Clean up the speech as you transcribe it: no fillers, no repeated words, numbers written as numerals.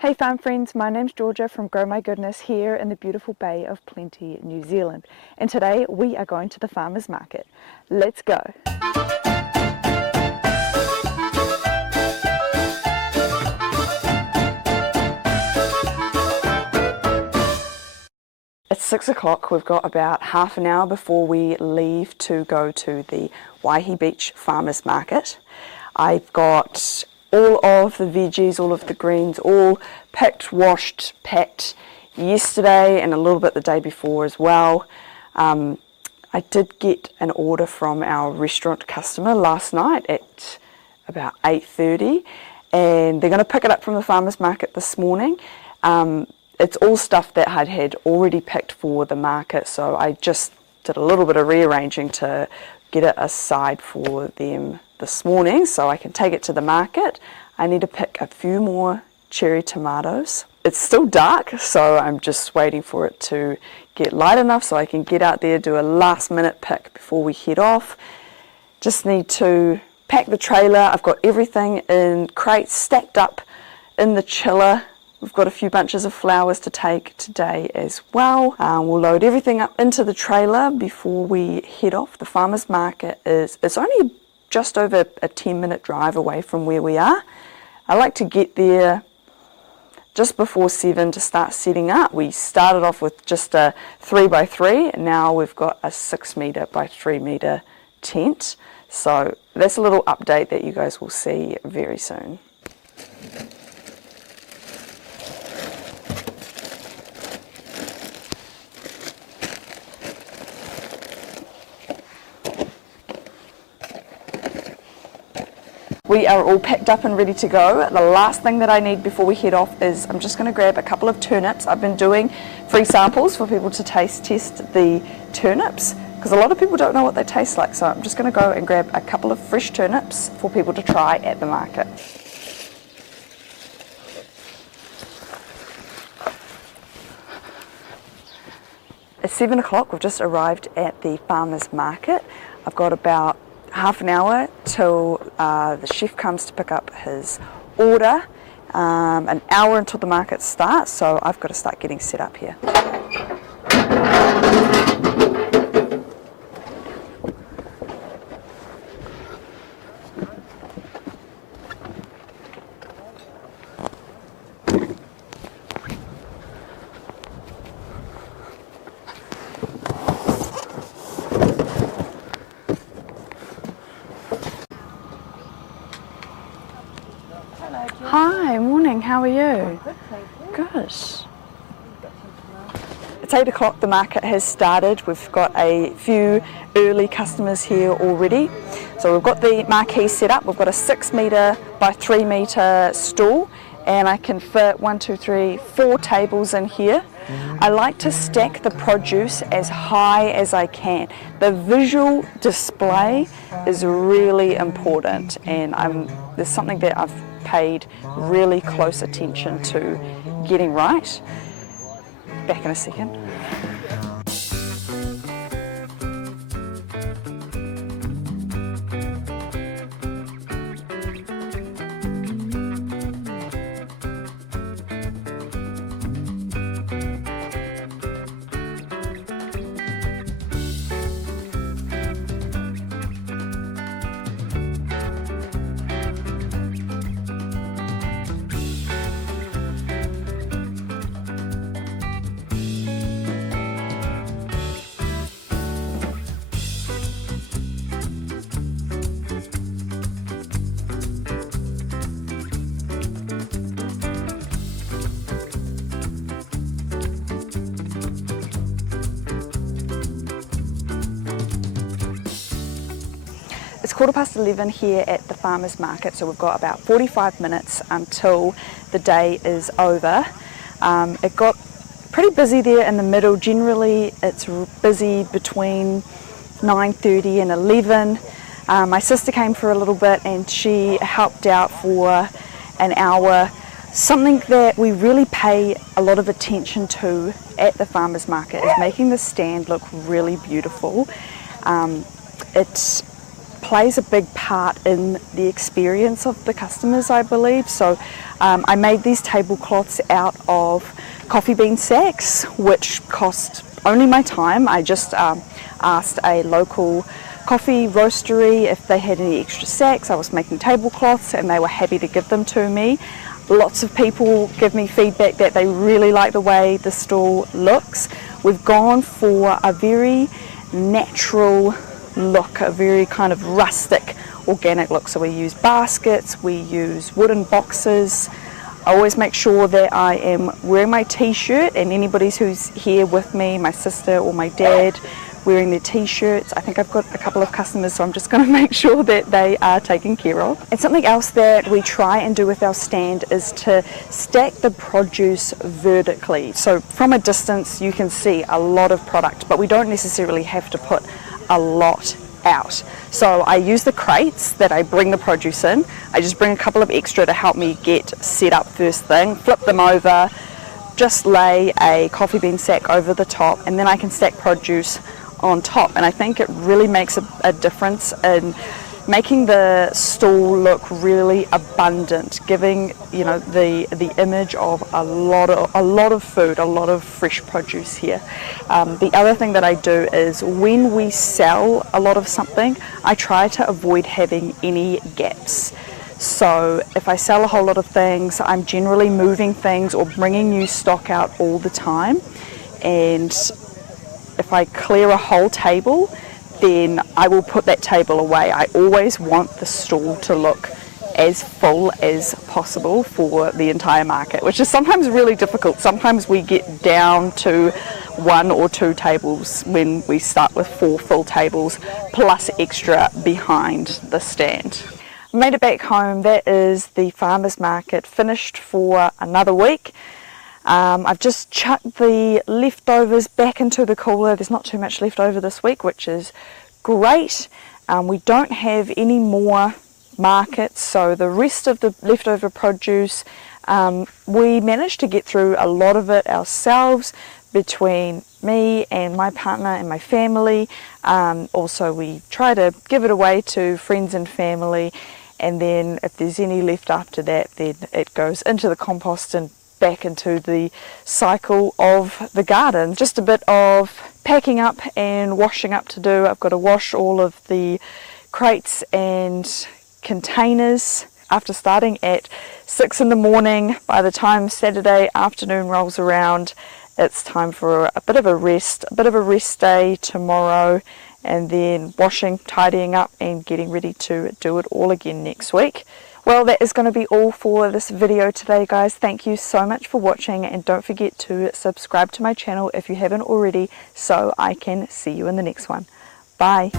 Hey farm friends, my name's Georgia from Grow My Goodness here in the beautiful Bay of Plenty, New Zealand. And today we are going to the farmers market. Let's go. It's 6 o'clock. We've got about half an hour before we leave to go to the Waihi Beach Farmers Market. I've got all of the veggies, all of the greens, all picked, washed, packed yesterday and a little bit the day before as well. I did get an order from our restaurant customer last night at about 8:30 and they're going to pick it up from the farmers market this morning. It's all stuff that I'd had already picked for the market, so I just did a little bit of rearranging to get it aside for them this morning so I can take it to the market. I need to pick a few more cherry tomatoes. It's still dark, so I'm just waiting for it to get light enough so I can get out there, do a last minute pick before we head off. Just need to pack the trailer. I've got everything in crates stacked up in the chiller. We've got a few bunches of flowers to take today as well. We'll load everything up into the trailer before we head off. The farmers market it's only just over a 10-minute drive away from where we are. I like to get there just before 7 to start setting up. We started off with just a 3x3 and now we've got a 6 metre by 3 metre tent. So that's a little update that you guys will see very soon. We are all packed up and ready to go. The last thing that I need before we head off is I'm just going to grab a couple of turnips. I've been doing free samples for people to test the turnips because a lot of people don't know what they taste like. So I'm just going to go and grab a couple of fresh turnips for people to try at the market. It's 7 o'clock. We've just arrived at the farmers market. I've got about half an hour till the chef comes to pick up his order, an hour until the market starts, so I've got to start getting set up here. Hi, morning, how are you? Good, thank you. Good. It's 8 o'clock, the market has started. We've got a few early customers here already. So we've got the marquee set up. We've got a 6 metre by 3 metre stall and I can fit 4 tables in here. I like to stack the produce as high as I can. The visual display is really important and there's something that I've paid really close attention to getting right. Back in a second. It's 11:15 here at the farmers market, so we've got about 45 minutes until the day is over. It got pretty busy there in the middle. Generally it's busy between 9:30 and 11. My sister came for a little bit and she helped out for an hour. Something that we really pay a lot of attention to at the farmers market is making the stand look really beautiful. It's plays a big part in the experience of the customers, I believe. So I made these tablecloths out of coffee bean sacks, which cost only my time. I just asked a local coffee roastery if they had any extra sacks. I was making tablecloths and they were happy to give them to me. Lots of people give me feedback that they really like the way the stall looks. We've gone for a very natural look, a very kind of rustic, organic look. So we use baskets, we use wooden boxes. I always make sure that I am wearing my t-shirt, and anybody who's here with me, my sister or my dad, wearing their t-shirts. I think I've got a couple of customers, so I'm just going to make sure that they are taken care of. And something else that we try and do with our stand is to stack the produce vertically. So from a distance you can see a lot of product, but we don't necessarily have to put a lot out. So I use the crates that I bring the produce in. I just bring a couple of extra to help me get set up first thing, flip them over, just lay a coffee bean sack over the top, and then I can stack produce on top. And I think it really makes a difference in making the stall look really abundant, giving, you know, the image of a lot of food, a lot of fresh produce here. The other thing that I do is when we sell a lot of something, I try to avoid having any gaps. So if I sell a whole lot of things, I'm generally moving things or bringing new stock out all the time. And if I clear a whole table, then I will put that table away. I always want the stall to look as full as possible for the entire market, which is sometimes really difficult. Sometimes we get down to 1 or 2 tables when we start with 4 full tables plus extra behind the stand. Made it back home. That is the farmers market finished for another week. I've just chucked the leftovers back into the cooler. There's not too much left over this week, which is great. We don't have any more markets, so the rest of the leftover produce, we managed to get through a lot of it ourselves between me and my partner and my family. Also, we try to give it away to friends and family, and then if there's any left after that, then it goes into the compost and back into the cycle of the garden. Just a bit of packing up and washing up to do. I've got to wash all of the crates and containers. After starting at 6 in the morning, by the time Saturday afternoon rolls around, it's time for a bit of a rest day tomorrow, and then washing, tidying up and getting ready to do it all again next week. Well, that is going to be all for this video today, guys. Thank you so much for watching, and don't forget to subscribe to my channel if you haven't already, so I can see you in the next one. Bye.